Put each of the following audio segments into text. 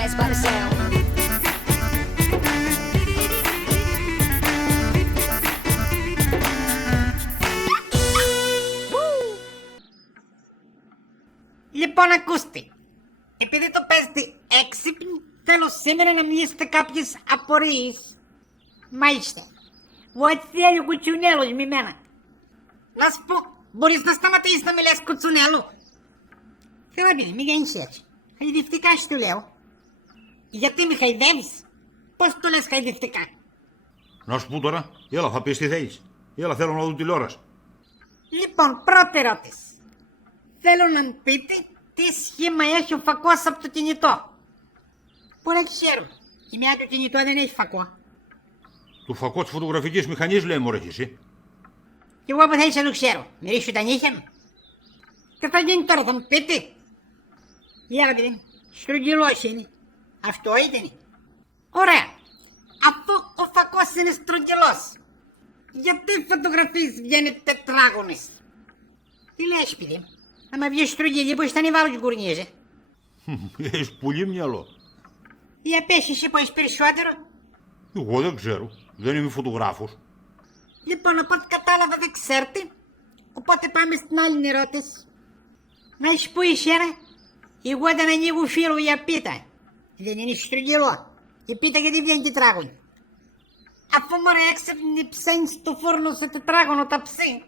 blessed by the sound. Λοιπόν, ακούστε. Επειδή το παίζετε έξυπνοι, θέλω σήμερα να μιλήσετε κάποιες απορίες. Μάλιστα. What θέλει ο κουτσουνέλος με μένα. Να σου πω, μπορείς να σταματήσεις να μιλάς κουτσουνέλο. Φίλε, μην κάνεις έτσι. Χαϊδευτικά σου το λέω. Γιατί με χαϊδεύεις. Πώς το λες χαϊδευτικά. Να σου πω τώρα, έλα θα πεις τι θέλεις. Έλα θέλω να δω τηλεόραση. Λοιπόν, πρώτη ερώτηση. Θέλω να μου πείτε τι σχήμα έχει ο φακός από το κινητό. Πού να ξέρω. Η μια του κινητό δεν έχει φακό. Το φακό της φωτογραφικής μηχανής λέει μωρέ και εσύ. Κι εγώ που θέλεις να το ξέρω. Μυρίσου τα νύχια μου. Τι θα γίνει τώρα, θα μου πείτε. Για παιδί μου, στρογγυλός είναι. Αυτό ήταν. Ωραία. Αφού ο φακός είναι στρογγυλός, γιατί οι φωτογραφίες βγαίνουν τετράγωνες. Τι λες παιδί μου. Άμα βγεις στρογγυλή πώς θα ανεβάλω και κουρνίζε. Έχεις πολύ μυαλό. Για πες εσύ που έχεις περισσότερο. Εγώ δεν ξέρω. Δεν είμαι φωτογράφος. Λοιπόν, από ό,τι κατάλαβα δεν ξέρετε. Οπότε πάμε στην άλλη ερώτηση. Να σου πω εσένα, εγώ όταν ανοίγω φύλλο για πίτα, δεν είναι στρογγυλό. Η πίτα γιατί βγαίνει τετράγωνη. Αφού μωρέ έξυπνη ψένεις στο φούρνο σε τετράγωνο τα ψή.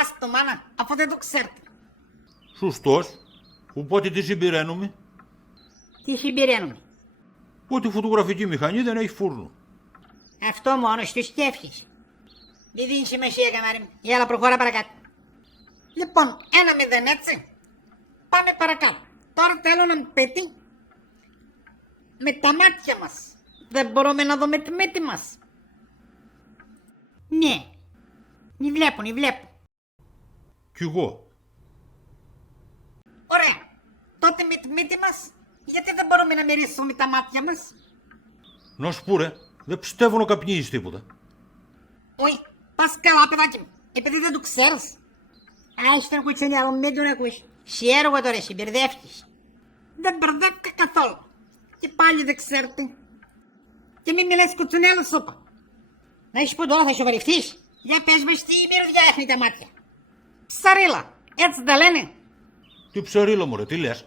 Άστο μάνα, αφού δεν το ξέρετε. Σωστός. Οπότε τι συμπειραίνουμε. Τι συμπειραίνουμε. Ότι η φωτογραφική μηχανή δεν έχει φούρνο. Αυτό μόνο του σκέφτεσαι. Μην δίνει σημασία, καμάρι μου. Έλα, προχώρα παρακάτω. Λοιπόν, 1-0 έτσι. Πάμε παρακάτω. Τώρα θέλω να μου πείτε. Με τα μάτια μας δεν μπορούμε να δούμε τη μύτη μας. Ναι. Μη βλέπω, μη βλέπω. Κι εγώ. Ωραία. Τότε με τη μύτη μας, γιατί δεν μπορούμε να μυρίσουμε τα μάτια μας. Να σου πω ρε, δεν πιστεύω να καπνίζεις τίποτα. Όχι, πας καλά παιδάκι μου, επειδή δεν το ξέρεις. Άι στον κουτσονιάλο, μην τον ακούς. Ξέρω εγώ τώρα, εσύ μπερδεύτηκες. Δεν μπερδεύτηκα καθόλου. Και πάλι δεν ξέρετε. Και μην μιλάς κουτσονιάλο σώπα. Να σου πω τώρα θα σοβαρευτείς. Για πες μας τι μυρουδιά έχει τα μάτια. Ψαρίλα, έτσι τα λένε. Τι ψαρίλα μωρέ, τι λες.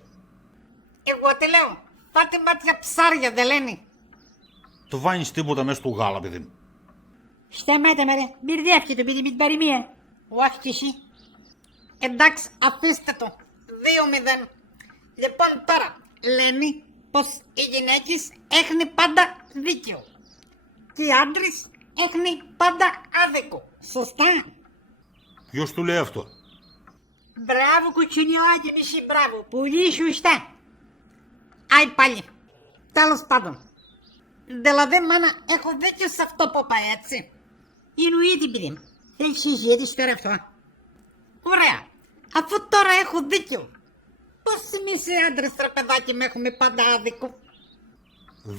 Εγώ τι λέω, φάτε μάτια ψάρια δεν λένε. Το βάνεις τίποτα μέσα στο γάλα παιδί μου. Σταμάτα με ρε, μπερδεύκε το παιδί με την παροιμία. Όχι κι εσύ. Εντάξει, αφήστε το. 2-0. Λοιπόν τώρα, λένε πως οι γυναίκες έχουν πάντα δίκιο. Και οι άντρες έχουν πάντα άδικο. Σωστά. Ποιος του λέει αυτό. Μπράβο κουτσουνιάκι μισή, μπράβο. Πολύ σωστά. Άι πάλι. Τέλος πάντων. Δηλαδή μάνα, έχω δίκιο σε αυτό που είπα έτσι. Εννοείται παιδί μου. Έχει συζήτηση τώρα αυτό. Ωραία. Αφού τώρα έχω δίκιο. Πώς εμείς οι άντρες ρε παιδάκι με έχουμε πάντα άδικο.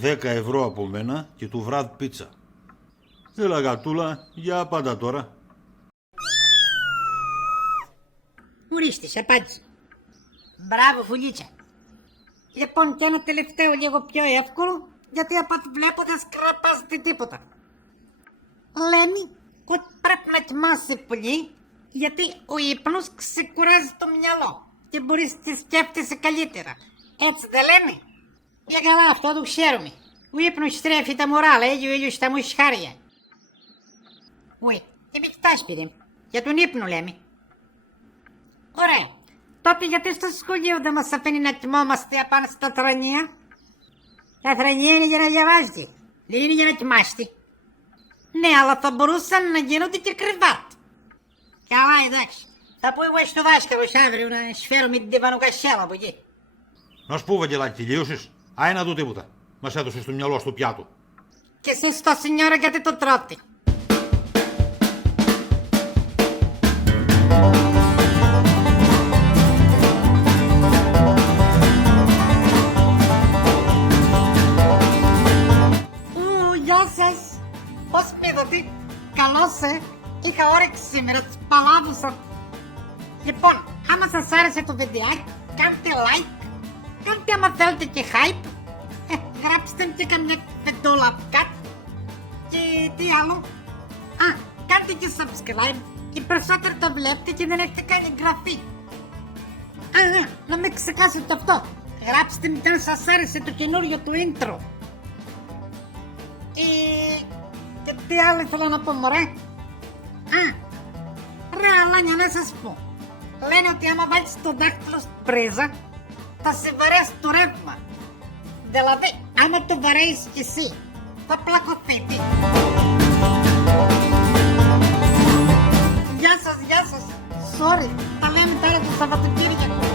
10 ευρώ από μένα και του βράδυ πίτσα. Έλα γατούλα, για πάντα τώρα. Ορίστε, σε απάντησε. Μπράβο φουλίτσα. Λοιπόν και ένα τελευταίο λίγο πιο εύκολο, γιατί από ό,τι βλέπω δεν σκραπάζεται τίποτα. Λένε ότι πρέπει να κοιμάσαι πολύ, γιατί ο ύπνος ξεκουράζει το μυαλό και μπορείς να σκέφτεσαι καλύτερα. Έτσι δεν λένε. Για καλά αυτό το ξέρουμε. Ο ύπνος στρέφει τα μωρά, λέγει ο ήλιος στα μουσχάρια. Ουι, τι με κοιτάς παιδί μου. Για τον ύπνο λέμε. Ωραία. Τότε γιατί στο σχολείο δεν μας αφήνει να κοιμόμαστε απάνω στα θρανία. Τα θρανία είναι για να διαβάζετε. Δεν είναι για να κοιμάστε. Ναι, αλλά θα μπορούσαν να γίνονται και κρεβάτ. Καλά, εντάξει. Θα πω εγώ στο δάσκαλο αύριο να σφέρουμε την τυβανοκασέλα από εκεί. Να σου πω Βαγγελάκη, τελείωσες. Άι να δω τίποτα. Μας έδωσες το μυαλό στο πιάτο. Και εσείς το σινιόρα γιατί το τρώτε. Γεια σας. Πώς πήδατε. Καλώς είχα όρεξη σήμερα, τις παλάβουσα. Λοιπόν, άμα σας άρεσε το βιντεάκι, κάντε like, κάντε άμα θέλετε και hype. γράψτε μου και καμιά πεντόλα κάτω. Και τι άλλο. Α, κάντε και subscribe. Οι περισσότεροι το βλέπετε και δεν έχετε κάνει εγγραφή. Α, να μην ξεχάσετε αυτό. Γράψτε μου και αν σας άρεσε το καινούριο του intro. Και τι άλλο ήθελα να πω, μωρέ. Α, ρε αλάνια, να σας πω. Λένε ότι άμα βάλεις το δάχτυλο στην πρίζα, θα σε βαρέσει το ρεύμα. Δηλαδή, άμα το βαρέεις κι εσύ, θα πλακωθείτε. Γεια σας, γεια σας. Sorry, τα λέμε τώρα το Σαββατοκύριακο.